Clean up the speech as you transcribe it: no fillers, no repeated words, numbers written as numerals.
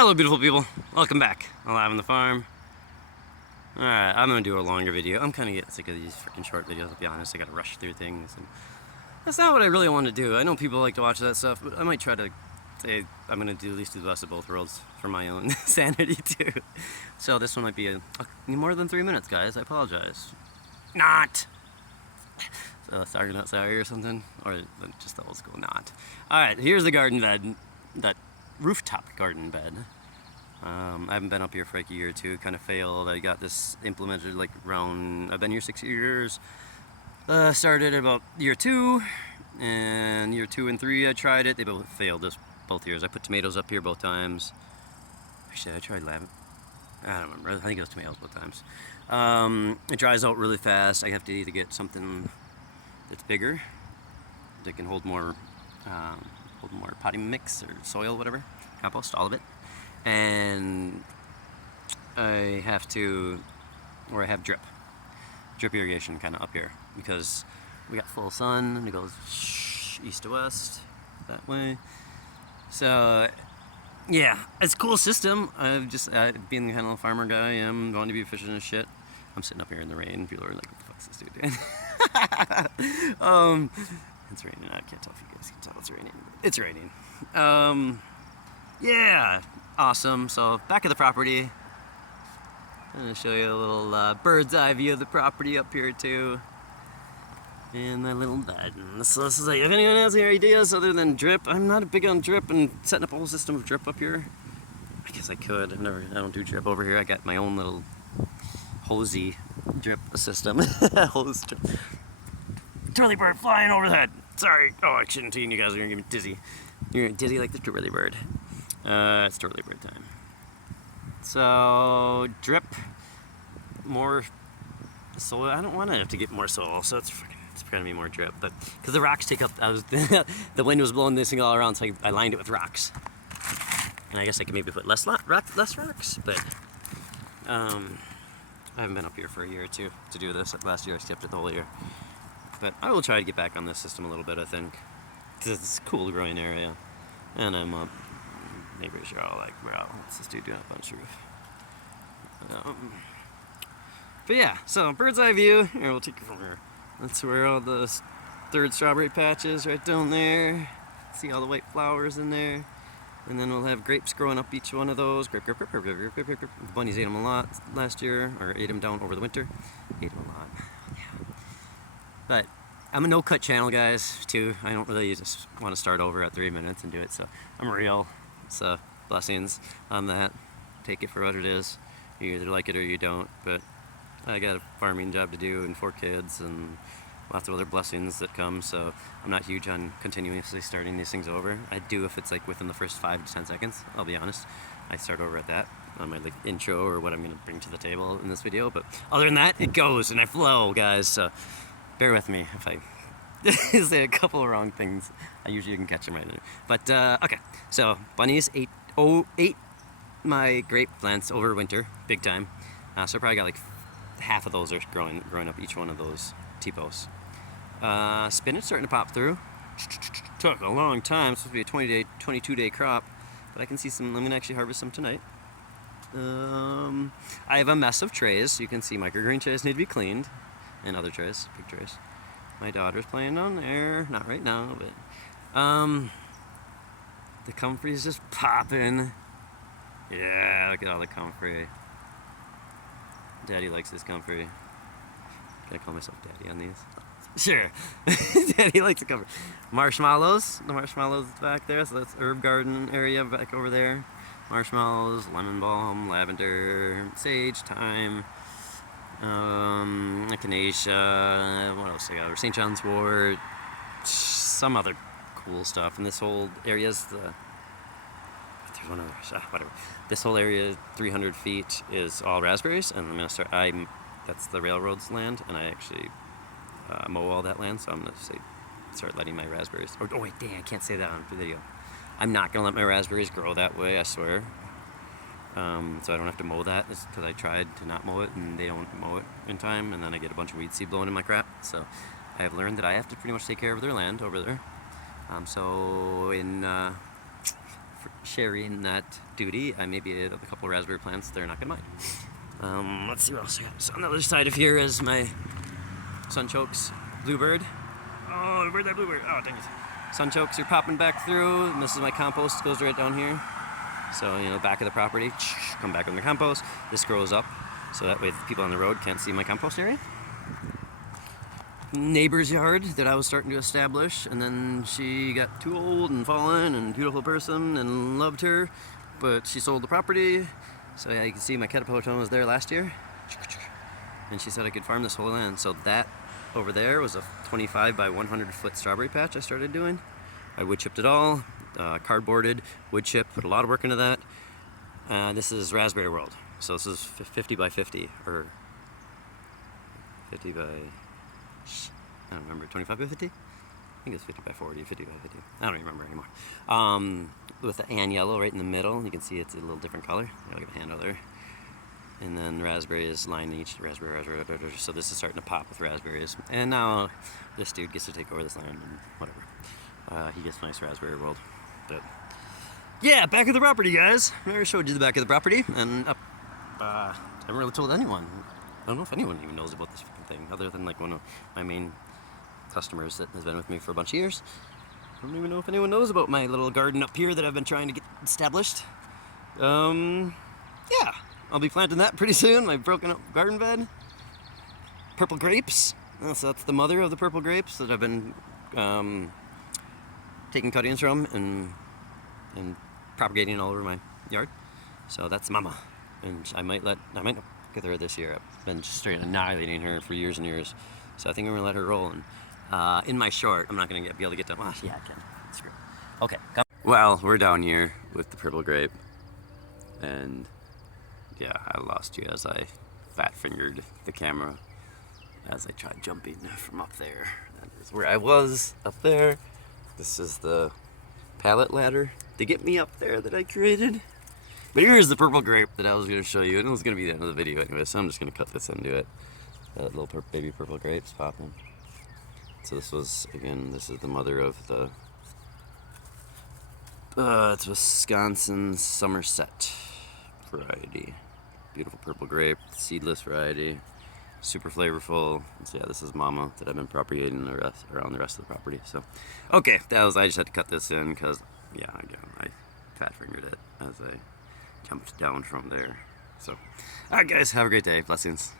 Hello beautiful people, welcome back. Alive on the farm. Alright, I'm gonna do a longer video. I'm kinda getting sick of these freaking short videos, I'll be honest. I gotta rush through things and that's not what I really want to do. I know people like to watch that stuff, but I might try to say I'm gonna do at least do the best of both worlds for my own sanity too. So this one might be more than 3 minutes, guys. I apologize. Not! So sorry not sorry or something, or just the old school not. Alright, here's the garden bed, that rooftop garden bed. I haven't been up here for like a year or two, kind of failed. I got this implemented like around, I've been here 6 years. Started about year 2, and year 2 and 3 I tried it. They both failed both years. I put tomatoes up here both times. Actually, I tried lavender. I don't remember. I think it was tomatoes both times. It dries out really fast. I have to either get something that's bigger that can hold more potting mix or soil, whatever, compost, all of it. And I have drip irrigation kind of up here because we got full sun and it goes east to west that way. So yeah, it's a cool system. Being the kind of farmer guy I am, going to be efficient as shit. I'm sitting up here in the rain. People are like, what the fuck's this dude doing? It's raining. I can't tell if you guys can tell it's raining. It's raining. Yeah, awesome. So back of the property. I'm gonna show you a little bird's eye view of the property up here too. And my little bed. So this is like, if anyone has any ideas other than drip, I'm not big on drip and setting up a whole system of drip up here. I guess I could. I don't do drip over here. I got my own little hosey drip system. Hose drip. Twirly bird flying overhead. Sorry. Oh, I shouldn't tease you guys. You're gonna get me dizzy. You're gonna get dizzy like the twirly bird. It's twirly bird time. So drip, more soil. I don't want to have to get more soil, so it's gonna be more drip. But because the rocks take up, the wind was blowing this thing all around, so I lined it with rocks. And I guess I could maybe put less rocks, but I haven't been up here for a year or two to do this. Last year I skipped it the whole year. But I will try to get back on this system a little bit, I think. Because it's a cool growing area. And I'm up. Neighbors are all like, bro, what's this dude doing up on his roof? But yeah, so bird's eye view. Here, we'll take it from here. That's where all the third strawberry patch is, right down there. See all the white flowers in there. And then we'll have grapes growing up each one of those. Grape. The bunnies ate them a lot last year, or ate them down over the winter. Ate them a lot. Yeah. But I'm a no-cut channel, guys, too. I don't really just want to start over at 3 minutes and do it, so I'm real. So, blessings on that. Take it for what it is. You either like it or you don't, but I got a farming job to do and 4 kids and lots of other blessings that come, so I'm not huge on continuously starting these things over. I do if it's like within the first 5 to 10 seconds, I'll be honest. I start over at that on my like intro or what I'm going to bring to the table in this video, but other than that, it goes and I flow, guys, so bear with me if I say a couple of wrong things. I usually can catch them right there. But, okay, so bunnies ate my grape plants over winter, big time. So I probably got like half of those are growing up each one of those T-posts. Spinach starting to pop through. Took a long time. It's supposed to be a 22-day crop, but I can see some. I'm gonna actually harvest some tonight. I have a mess of trays. You can see microgreen trays need to be cleaned, and other trays, big trays. My daughter's playing on there. Not right now, but the comfrey's just popping. Yeah, look at all the comfrey. Daddy likes this comfrey. Can I call myself daddy on these? Sure. Daddy likes the comfrey. Marshmallows. The marshmallows back there. So that's herb garden area back over there. Marshmallows, lemon balm, lavender, sage, thyme, echinacea. What else I got? St. John's wort. Some other cool stuff. And this whole area's there's one other, whatever. This whole area, 300 feet, is all raspberries, and I'm gonna start. That's the railroad's land, and I actually mow all that land, so I'm gonna start letting my raspberries. Oh wait, dang, I can't say that on the video. I'm not gonna let my raspberries grow that way, I swear. So I don't have to mow that, because I tried to not mow it, and they don't mow it in time, and then I get a bunch of weed seed blowing in my crap. So I have learned that I have to pretty much take care of their land over there. So in sharing that duty. I maybe have a couple raspberry plants they're not gonna mind. Let's see what else I got. So on the other side of here is my sunchokes bluebird. Oh, where'd that bluebird? Oh, dang it. Sunchokes are popping back through, and this is my compost, goes right down here. So, you know, back of the property, come back on the compost. This grows up, so that way the people on the road can't see my compost area. Neighbor's yard that I was starting to establish, and then she got too old and fallen and beautiful person and loved her, but she sold the property. So yeah, you can see my caterpillar tone was there last year, and she said I could farm this whole land. So that over there was a 25 by 100 foot strawberry patch I started doing. I wood chipped it all, cardboarded, wood chip, put a lot of work into that. This is Raspberry World. So this is 50 by 50, or 50 by, I don't remember, 25 by 50? I think it's 50 by 40, 50 by 50. I don't even remember anymore. With the and yellow right in the middle, you can see it's a little different color. Look at the hand over there. And then raspberries line each, raspberry. So this is starting to pop with raspberries. And now this dude gets to take over this land and whatever. He gets a nice Raspberry World. But yeah, back of the property, guys. I never showed you the back of the property. And I haven't really told anyone. I don't know if anyone even knows about this fucking thing, other than like one of my main customers that has been with me for a bunch of years. I don't even know if anyone knows about my little garden up here that I've been trying to get established. Yeah, I'll be planting that pretty soon, my broken up garden bed. Purple grapes. So that's the mother of the purple grapes that I've been taking cuttings from and propagating all over my yard. So that's Mama, and I might not get her this year. I've been just straight annihilating her for years and years. So I think I'm gonna let her roll. And in my short, I'm not gonna be able to get to. Oh, yeah, I can. Screw it. Okay. Come. Well, we're down here with the purple grape, and yeah, I lost you as I fat fingered the camera as I tried jumping from up there. That is where I was, up there. This is the pallet ladder to get me up there that I created. But here's the purple grape that I was going to show you, and it was going to be the end of the video anyway, so I'm just going to cut this into it. That little baby purple grapes popping. So this was, again, this is the mother of the, it's Wisconsin Somerset variety. Beautiful purple grape, seedless variety, super flavorful. So yeah, this is Mama that I've been propagating around the rest of the property. So, okay, I just had to cut this in because, yeah, again, I fat fingered it as I jumped down from there. So, alright guys, have a great day. Blessings.